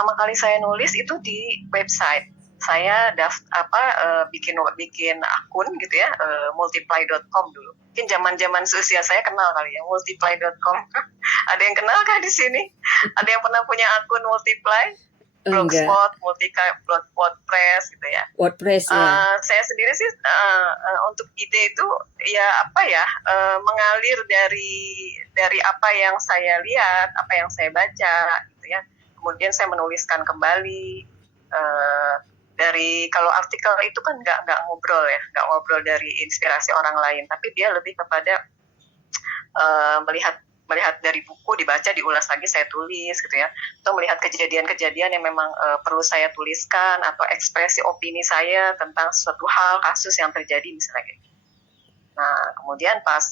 pertama kali saya nulis itu di website. Saya bikin akun gitu ya, multiply.com dulu. Mungkin zaman seusia saya kenal kali ya, multiply.com. Ada yang kenal kah di sini? Ada yang pernah punya akun Multiply? Blogspot, WordPress gitu ya. WordPress ya. Saya sendiri sih untuk ide itu ya mengalir dari apa yang saya lihat, apa yang saya baca gitu ya. Kemudian saya menuliskan kembali. Dari kalau artikel itu kan nggak ngobrol dari inspirasi orang lain, tapi dia lebih kepada melihat dari buku, dibaca, diulas lagi, saya tulis gitu ya, atau melihat kejadian-kejadian yang memang perlu saya tuliskan, atau ekspresi opini saya tentang suatu hal, kasus yang terjadi misalnya kayak gitu. Nah kemudian pas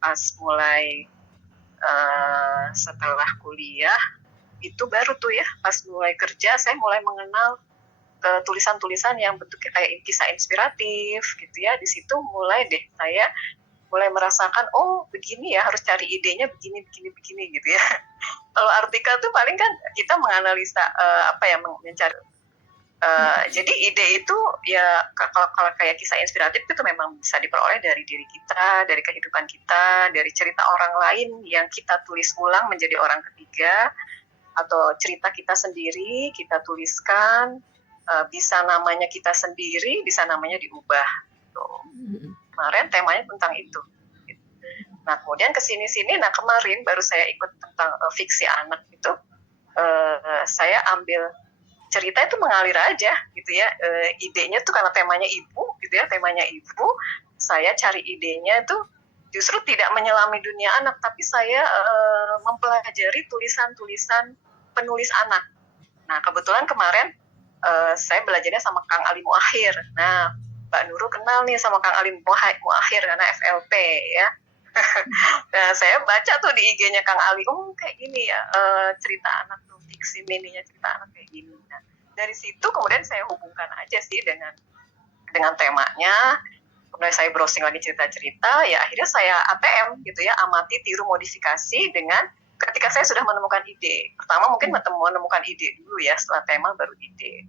pas mulai setelah kuliah itu baru tuh ya, pas mulai kerja saya mulai mengenal tulisan-tulisan yang bentuknya kayak kisah inspiratif gitu ya. Di situ mulai deh saya mulai merasakan, oh begini ya, harus cari idenya begini gitu ya. Kalau artikel tuh paling kan kita menganalisa mencari. Jadi ide itu ya kalau kayak kisah inspiratif itu memang bisa diperoleh dari diri kita, dari kehidupan kita, dari cerita orang lain yang kita tulis ulang menjadi orang ketiga, atau cerita kita sendiri kita tuliskan, bisa namanya kita sendiri, bisa namanya diubah. Kemarin temanya tentang itu. Nah kemudian kesini-sini, kemarin baru saya ikut tentang fiksi anak itu, saya ambil cerita itu mengalir aja gitu ya. Idenya tuh karena temanya ibu gitu ya, saya cari idenya itu justru tidak menyelami dunia anak, tapi saya mempelajari tulisan-tulisan penulis anak. Nah kebetulan kemarin saya belajarnya sama Kang Ali Muakhir. Nah Mbak Nurul kenal nih sama Kang Ali Muakhir karena FLP ya. Nah saya baca tuh di IG-nya Kang Ali, kayak gini ya, cerita anak tuh, fiksi mininya cerita anak kayak gini. Nah dari situ kemudian saya hubungkan aja sih dengan temanya. Kemudian saya browsing lagi cerita-cerita, ya akhirnya saya ATM gitu ya, amati, tiru, modifikasi dengan ketika saya sudah menemukan ide. Pertama mungkin menemukan ide dulu ya, setelah tema baru ide.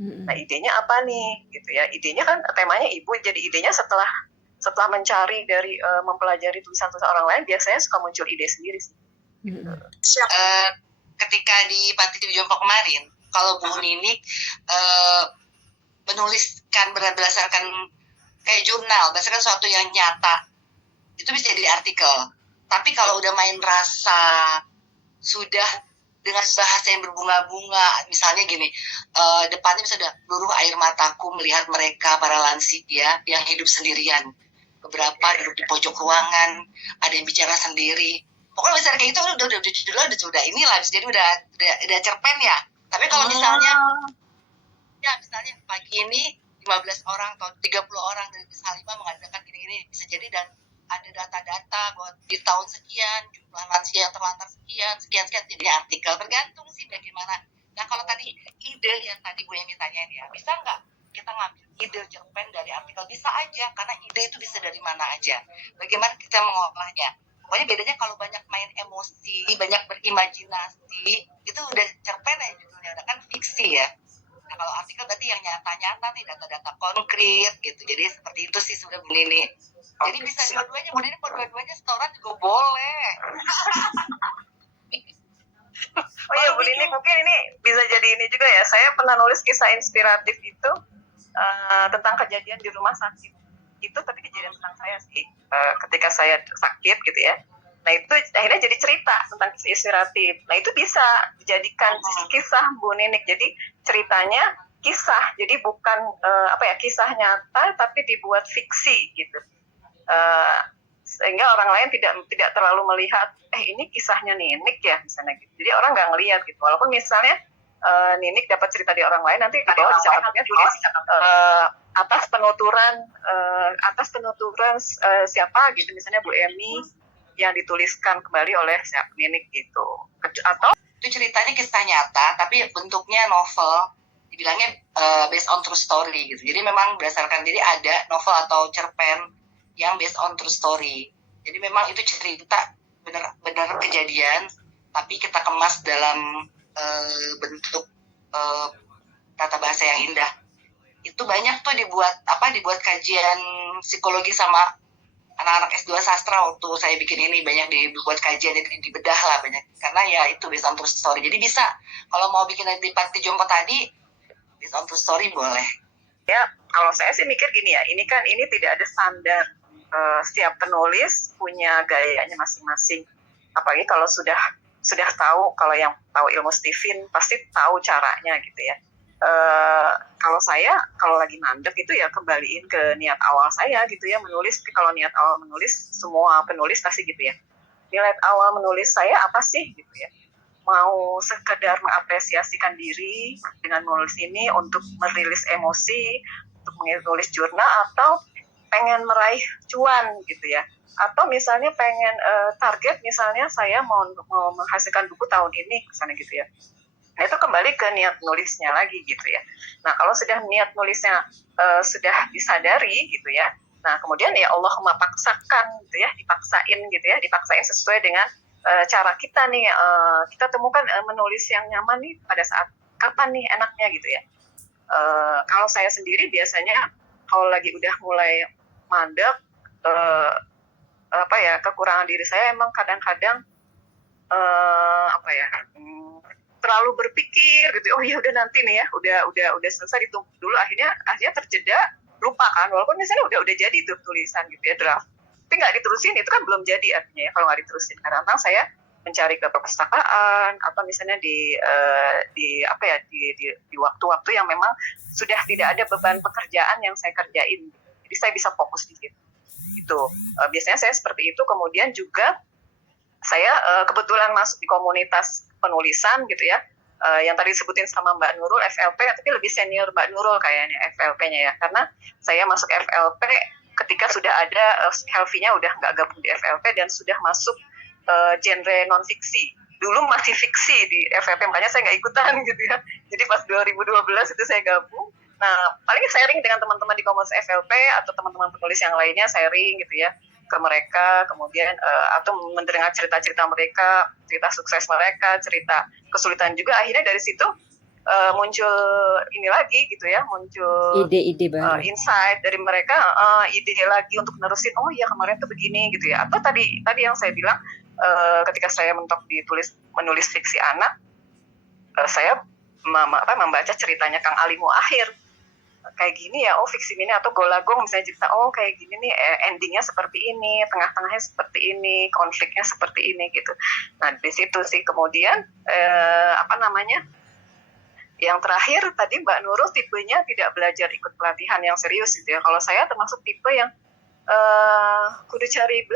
Nah idenya apa nih gitu ya, idenya kan temanya ibu, jadi idenya setelah mencari dari mempelajari tulisan-tulisan orang lain, biasanya suka muncul ide sendiri sih. Ketika di Panti Jompo kemarin, kalau Bu Nini menuliskan berdasarkan kayak jurnal, berdasarkan sesuatu yang nyata, itu bisa jadi artikel. Tapi kalau udah main rasa, sudah dengan bahasa yang berbunga-bunga, misalnya gini, depannya misalnya luruh air mataku melihat mereka para lansia yang hidup sendirian, beberapa duduk di pojok ruangan, ada yang bicara sendiri. Pokoknya misalnya kayak gitu udah inilah, jadi udah cerpen ya. Tapi kalau misalnya pagi ini 15 orang atau 30 orang dari Salimah mengadakan gini-gini, bisa jadi, dan ada data-data bahwa di tahun sekian jumlah lansia yang terlantar sekian, jadi artikel, tergantung sih bagaimana. Nah kalau tadi ide yang tadi Bu Emi tanyain ya, bisa nggak kita ngambil ide cerpen dari artikel? Bisa aja, karena ide itu bisa dari mana aja, bagaimana kita mengolahnya. Pokoknya bedanya kalau banyak main emosi, banyak berimajinasi, itu udah cerpen ya judulnya, udah kan fiksi ya. Nah kalau artikel berarti yang nyata-nyata nih, data-data konkret gitu. Jadi seperti itu sih sudah Bu Nini. Jadi bisa dua-duanya, Bu Nini mau dua-duanya setoran juga boleh. Oh iya Bu Nini, mungkin ini bisa jadi ini juga ya. Saya pernah nulis kisah inspiratif itu tentang kejadian di rumah sakit. Itu tapi kejadian tentang saya sih. Ketika saya sakit gitu ya. Nah itu akhirnya jadi cerita tentang kisah inspiratif. Nah itu bisa dijadikan kisah Bu Ninik. Jadi ceritanya kisah, jadi bukan kisah nyata, tapi dibuat fiksi gitu. Sehingga orang lain tidak terlalu melihat ini kisahnya Ninik ya misalnya gitu. Jadi orang nggak ngelihat gitu. Walaupun misalnya Ninik dapat cerita di orang lain, nanti di bawah di catatannya tulis atas penuturan siapa gitu, misalnya Bu Emi, yang dituliskan kembali oleh Ninik gitu. Atau itu ceritanya kisah nyata tapi bentuknya novel, dibilangnya based on true story gitu. Jadi memang berdasarkan, jadi ada novel atau cerpen yang based on true story. Jadi memang itu cerita benar kejadian tapi kita kemas dalam bentuk tata bahasa yang indah. Itu banyak tuh dibuat kajian psikologi sama anak-anak S2 sastra waktu saya bikin ini, banyak dibuat kajian, jadi dibedah lah banyak, karena ya itu based on true story. Jadi bisa kalau mau bikin di Panti Jompo tadi based on true story boleh. Ya, kalau saya sih mikir gini ya, ini tidak ada standar. Setiap penulis punya gayanya masing-masing. Apalagi kalau sudah tahu, kalau yang tahu ilmu Stephen pasti tahu caranya gitu ya. Kalau lagi mandek itu ya kembaliin ke niat awal saya gitu ya, menulis. Kalau niat awal menulis, semua penulis pasti gitu ya, niat awal menulis saya apa sih gitu ya, mau sekedar mengapresiasikan diri dengan menulis ini untuk merilis emosi, untuk menulis jurnal, atau pengen meraih cuan gitu ya, atau misalnya pengen target, misalnya saya mau menghasilkan buku tahun ini misalnya gitu ya. Nah, itu kembali ke niat nulisnya lagi gitu ya. Nah, kalau sudah niat nulisnya sudah disadari gitu ya, nah kemudian ya Allahumma paksakan gitu ya, dipaksain sesuai dengan cara kita nih, kita temukan menulis yang nyaman nih pada saat kapan nih enaknya gitu ya. Kalau saya sendiri biasanya kalau lagi udah mulai mandek, kekurangan diri saya emang kadang-kadang terlalu berpikir gitu. Oh ya udah nanti nih ya, udah selesai, ditumpuk dulu, akhirnya terjeda, lupa kan, walaupun misalnya udah jadi tuh tulisan gitu ya, draft, tapi nggak diterusin, itu kan belum jadi artinya ya kalau nggak diterusin. Kadang-kadang saya mencari ke perpustakaan atau misalnya di waktu-waktu yang memang sudah tidak ada beban pekerjaan yang saya kerjain, jadi saya bisa fokus di situ. Itu biasanya saya seperti itu. Kemudian juga saya kebetulan masuk di komunitas penulisan gitu ya, yang tadi disebutin sama Mbak Nurul, FLP, tapi lebih senior Mbak Nurul kayaknya FLP-nya ya, karena saya masuk FLP ketika sudah ada Helvi-nya udah nggak gabung di FLP dan sudah masuk genre non-fiksi. Dulu masih fiksi di FLP, makanya saya nggak ikutan gitu ya. Jadi pas 2012 itu saya gabung. Nah, paling sharing dengan teman-teman di komunitas FLP atau teman-teman penulis yang lainnya, sharing gitu ya ke mereka, kemudian atau mendengar cerita-cerita mereka, cerita sukses mereka, cerita kesulitan juga. Akhirnya dari situ muncul ini lagi gitu ya, muncul ide-ide baru, insight dari mereka, ide lagi untuk nerusin, oh iya kemarin tuh begini gitu ya. Atau tadi yang saya bilang, ketika saya mentok menulis fiksi anak, saya membaca ceritanya Kang Alimu Akhir, kayak gini ya, oh fiksi ini, atau Golagong misalnya cerita, oh kayak gini nih, endingnya seperti ini, tengah-tengahnya seperti ini, konfliknya seperti ini gitu. Nah di situ sih kemudian yang terakhir tadi Mbak Nurul tipenya tidak belajar ikut pelatihan yang serius gitu ya. Kalau saya termasuk tipe yang kudu cari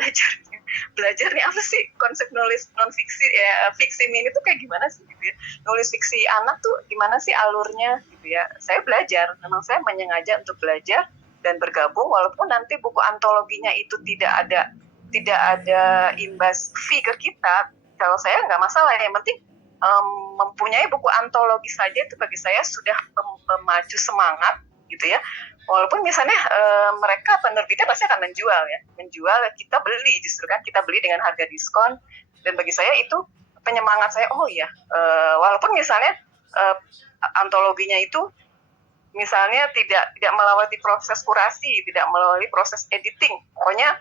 belajar nih apa sih konsep nulis non fiksi ya, fiksi mini tuh kayak gimana sih gitu ya, nulis fiksi anak tuh gimana sih alurnya gitu ya. Saya belajar, memang saya menyengaja untuk belajar dan bergabung, walaupun nanti buku antologinya itu tidak ada imbas fee ke kita, kalau saya nggak masalah, yang penting mempunyai buku antologi saja itu bagi saya sudah memacu semangat gitu ya. Walaupun misalnya mereka penerbitnya pasti akan menjual, kita beli, justru kan kita beli dengan harga diskon, dan bagi saya itu penyemangat saya. Oh ya, walaupun misalnya antologinya itu misalnya tidak melewati proses kurasi, tidak melalui proses editing, pokoknya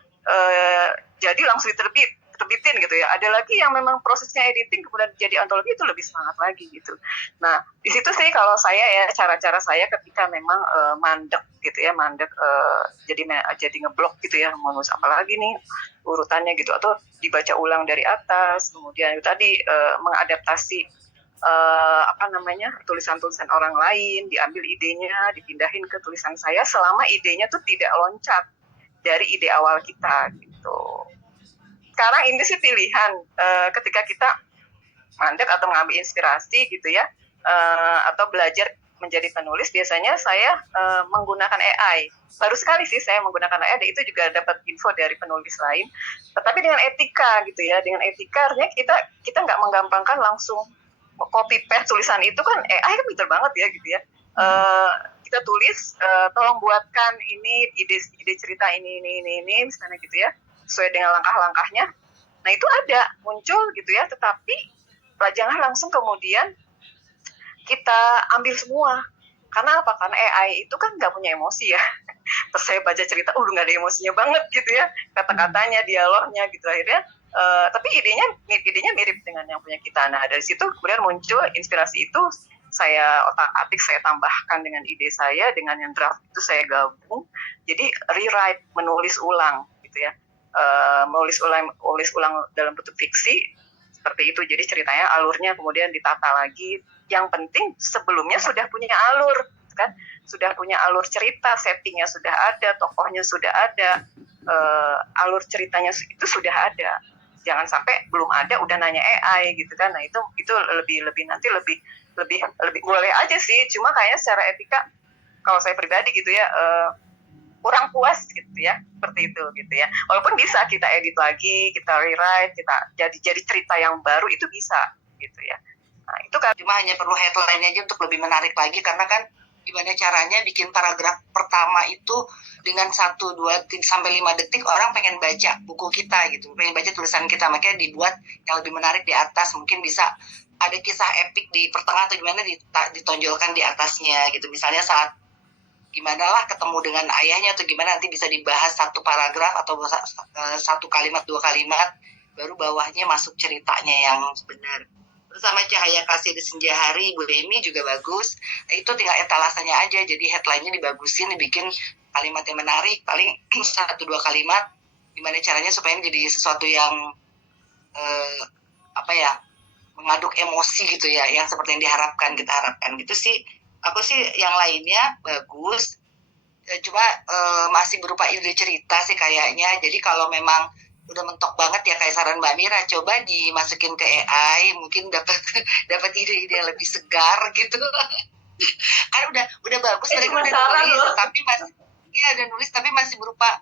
jadi langsung terbitin gitu ya. Ada lagi yang memang prosesnya editing kemudian jadi antologi, itu lebih semangat lagi gitu. Nah di situ sih kalau saya ya, cara-cara saya ketika memang mandek gitu ya, jadi ngeblok gitu ya, mau nulis apa lagi nih urutannya gitu, atau dibaca ulang dari atas, kemudian itu tadi mengadaptasi tulisan-tulisan orang lain, diambil idenya, dipindahin ke tulisan saya, selama idenya tuh tidak loncat dari ide awal kita gitu. Sekarang ini sih pilihan, ketika kita mandek atau mengambil inspirasi gitu ya, atau belajar menjadi penulis, biasanya saya menggunakan AI. Baru sekali sih saya menggunakan AI, dan itu juga dapat info dari penulis lain, tetapi dengan etika gitu ya. Dengan etika artinya kita nggak menggampangkan langsung copy paste tulisan itu, kan AI kan pintar banget ya gitu ya. Kita tulis, tolong buatkan ini ide cerita ini misalnya gitu ya, sesuai dengan langkah-langkahnya. Nah itu ada muncul gitu ya, tetapi jangan langsung kemudian kita ambil semua. Karena apa? Karena AI itu kan nggak punya emosi ya. Terus saya baca cerita, udah nggak ada emosinya banget gitu ya, kata-katanya, dialognya gitu. Akhirnya tapi idenya mirip dengan yang punya kita. Nah dari situ kemudian muncul inspirasi itu, saya otak-atik, saya tambahkan dengan ide saya, dengan yang draft itu saya gabung, jadi rewrite, menulis ulang gitu ya. Menulis ulang dalam bentuk fiksi seperti itu. Jadi ceritanya, alurnya kemudian ditata lagi. Yang penting sebelumnya sudah punya alur kan, sudah punya alur cerita, settingnya sudah ada, tokohnya sudah ada, alur ceritanya itu sudah ada. Jangan sampai belum ada udah nanya AI gitu kan. Nah itu lebih nanti lebih boleh aja sih, cuma kayaknya secara etika kalau saya pribadi gitu ya, kurang puas gitu ya, seperti itu gitu ya. Walaupun bisa kita edit lagi, kita rewrite, kita jadi cerita yang baru, itu bisa gitu ya. Nah itu kan cuma hanya perlu headline aja untuk lebih menarik lagi, karena kan gimana caranya bikin paragraf pertama itu dengan 1, 2, sampai 5 detik orang pengen baca buku kita gitu, pengen baca tulisan kita, makanya dibuat yang lebih menarik di atas. Mungkin bisa ada kisah epik di pertengahan atau gimana, ditonjolkan di atasnya gitu. Misalnya saat gimana lah ketemu dengan ayahnya atau gimana, nanti bisa dibahas satu paragraf atau satu kalimat, 2 kalimat, baru bawahnya masuk ceritanya yang benar. Bersama Cahaya Kasih di Senja Hari, Bu Emi juga bagus. Nah, itu tinggal etalasenya aja, jadi headline-nya dibagusin, dibikin kalimat yang menarik, paling 1-2 kalimat, gimana caranya supaya jadi sesuatu yang mengaduk emosi gitu ya, yang seperti yang kita harapkan gitu sih. Aku sih yang lainnya bagus, cuma masih berupa ide cerita sih kayaknya. Jadi kalau memang udah mentok banget ya, kayak saran Mbak Mira, coba dimasukin ke AI, mungkin dapat ide-ide yang lebih segar gitu. Kan udah bagus, mereka udah nulis, tapi masih ada nulis, tapi masih berupa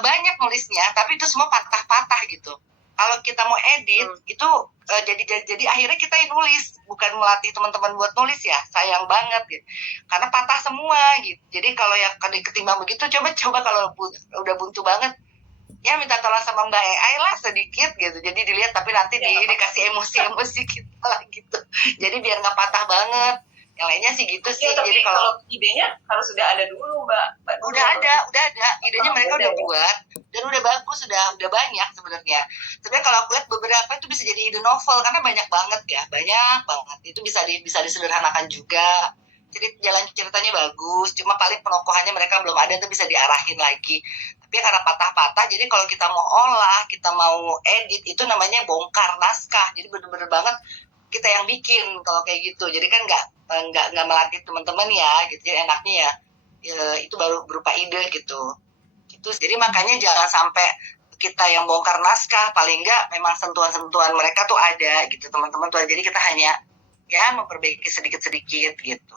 banyak nulisnya, tapi itu semua patah-patah gitu. Kalau kita mau edit itu jadi akhirnya kita yang nulis, bukan melatih teman-teman buat nulis ya, sayang banget gitu, karena patah semua gitu. Jadi kalau yang ketimbang begitu, coba kalau udah buntu banget ya, minta tolong sama Mbak AI lah sedikit gitu, jadi dilihat, tapi nanti dikasih emosi kita lah gitu, jadi biar nggak patah banget. Yang lainnya sih gitu sih. Tapi jadi kalau idenya harus sudah ada dulu, Mbak. Udah ada idenya, mereka udah buat dan udah bagus, udah banyak sebenarnya. Sebenarnya kalau aku lihat beberapa itu bisa jadi ide novel, karena banyak banget itu bisa disederhanakan juga. Jalan ceritanya bagus, cuma paling penokohannya mereka belum ada, itu bisa diarahin lagi. Tapi karena patah-patah, jadi kalau kita mau olah, kita mau edit, itu namanya bongkar naskah. Jadi bener-bener banget kita yang bikin kalau kayak gitu. Jadi kan nggak melatih teman-teman ya gitu. Jadi enaknya ya itu baru berupa ide gitu. Jadi makanya jangan sampai kita yang bongkar naskah, paling nggak memang sentuhan-sentuhan mereka tuh ada gitu teman-teman tuh. Jadi kita hanya ya memperbaiki sedikit-sedikit gitu.